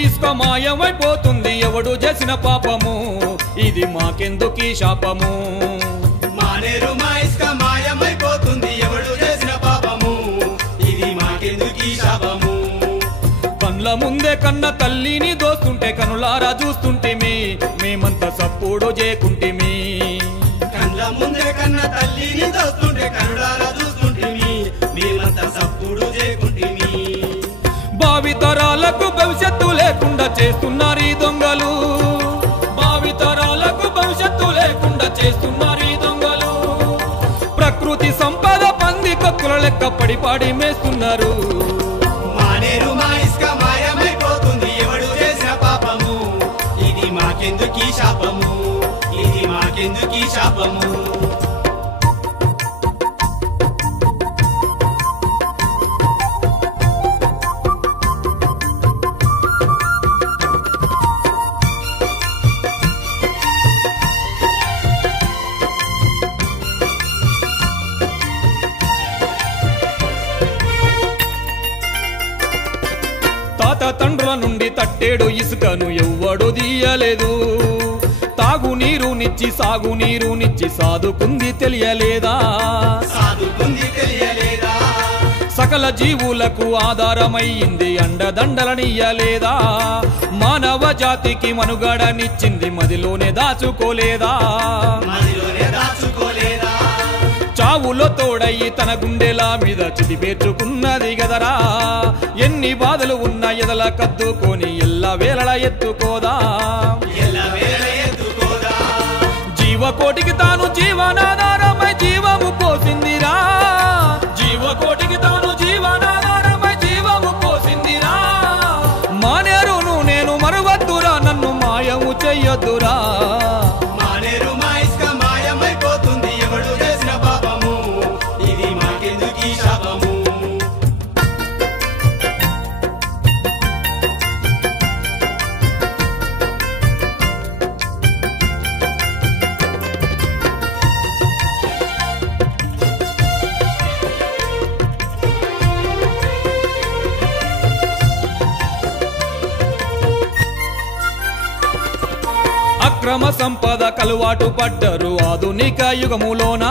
ఇసుక మాయమైపోతుంది ఎవడు చేసిన పాపము ఇది మాకెందుకీ శాపము మానేరు మా ఇసుక మాయమైపోతుంది ఎవడు చేసిన పాపము ఇది మాకెందుకీ శాపము కండ్ల ముందే కన్న తల్లిని దోస్తుంటే కనులారా చూస్తుంటేమి మేమంతా సప్పుడు చేయకుంటేమి కండ్ల ముందే కన్న తల్లిని దోస్తుంటే కనులారా చూస్తుంటేమి మేమంతా సప్పుడు చేయకుంటేమి భావితరాలకు భవిష్యత్తు లేకుండా చేస్తున్నారు ఈ దొంగలు భావితరాలకు భవిష్యత్తు లేకుండా చేస్తున్నారు ఈ దొంగలు ప్రకృతి సంపద పంది కొక్కుల లెక్క పడి మేస్తున్నారు మానేరు మా ఇసుక మాయమైపోతుంది ఎవడు చేసిన పాపము ఇది మాకెందుకీ శాపము ఇది మాకెందుకీ శాపము తాత తండ్రుల నుండి తట్టేడు ఇసుకను ఎవ్వడు తీయలేదు తాగునీరునిచ్చి సాగునీరునిచ్చి సాదుకుంది తెలియలేదా సకల జీవులకు ఆధారమయ్యింది అండదండలనియ్యలేదా మానవ జాతికి మనుగడనిచ్చింది మదిలోనే దాచుకోలేదా చావులో తోడయి తన గుండెల మీద చితిపేర్చుకున్నది గదరా ఎన్ని బాధలు ఉన్న ఎదల కద్దుకొని ఎల్ల వేళ ఎత్తుకోదా జీవకోటికి తాను జీవనాధారమై జీవము పోసిందిరా జీవకోటికి తాను జీవనాధారమై జీవము పోసిందిరా మానేరును నేను మరువద్దురా నన్ను మాయము చెయ్యొద్దురా మానేరు మా ఇసుక మాయమైపోతుంది ఎవడు చేసిన పాపము ఇది మాకెందుకీ శాపము అక్రమ సంపద కలువాటు పడ్డరు ఆధునిక యుగములోన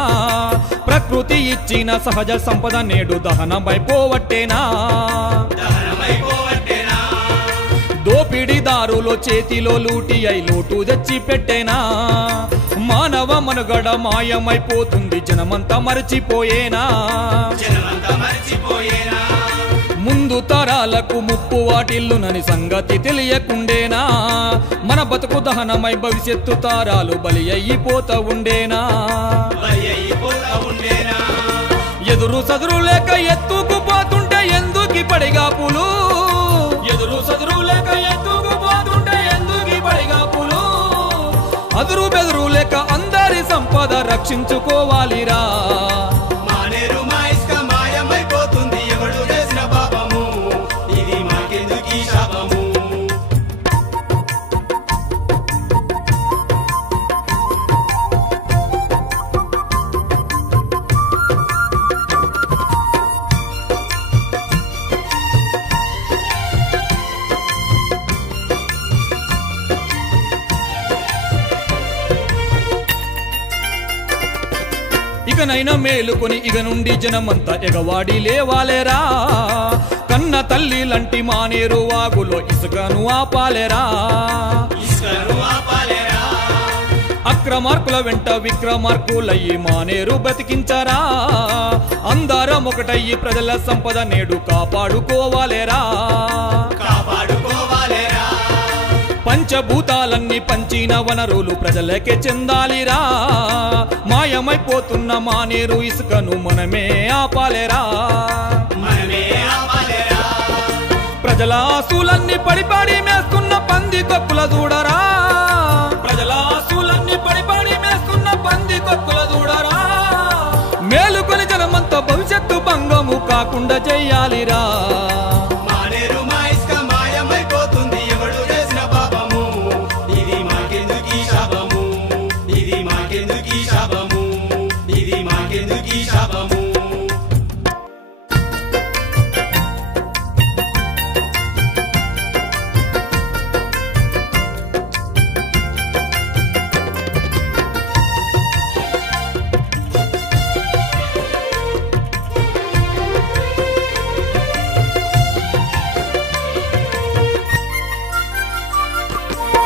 ప్రకృతి ఇచ్చిన సహజ సంపద నేడు దహనమైపోవట్టేనా దోపిడీదారులో చేతిలో లూటి అయి లోటు తెచ్చి పెట్టేనా మానవ మనుగడ మాయమైపోతుంది జనమంతా మరచిపోయేనా ముందు తరాలకు ముప్పు వాటిల్లునని సంగతి తెలియకుండేనా మన బతుకు దహనమై భవిష్యత్తు తారాలు బలి అయిపోతా ఉండేనా ఎదురు సదురు లేక ఎత్తుకుపోతుంటే ఎందుకు పడిగాపులు ఎదురు సదురు లేక ఎత్తుకుపోతుంటే ఎందుకు పడిగాపులు అదురు బెదురు లేక అందరి సంపద రక్షించుకోవాలిరా మానేరు మా ఇసుక మాయమైపోతుంది ఎవడు చేసిన పాపము ఇది మాకెందుకీ శాపము ఇకనైనా మేలుకొని ఇక నుండి జనమంతా ఎగవాడి లేవాలేరా కన్న తల్లి లాంటి మానేరు వాగులో ఇసుకను ఆపాలేరా అక్రమార్కుల వెంట విక్రమార్కులయ్యి మానేరు బ్రతికించరా అందరం ఒకటయ్యి ప్రజల సంపద నేడు కాపాడుకోవాలేరా పంచభూతాలన్నీ పంచిన వనరులు ప్రజలకే చెందాలిరా మాయమైపోతున్న మానేరు ఇసుకను మనమే ఆపాలేరా ప్రజల ఆస్తులన్నీ పడి మేస్తున్న పంది కొక్కుల చూడరా ప్రజల ఆస్తులన్నీ పడి మేస్తున్న పంది కొక్కుల చూడరా మేలుకొని జనమంతా భవిష్యత్తు భంగము కాకుండా చెయ్యాలిరా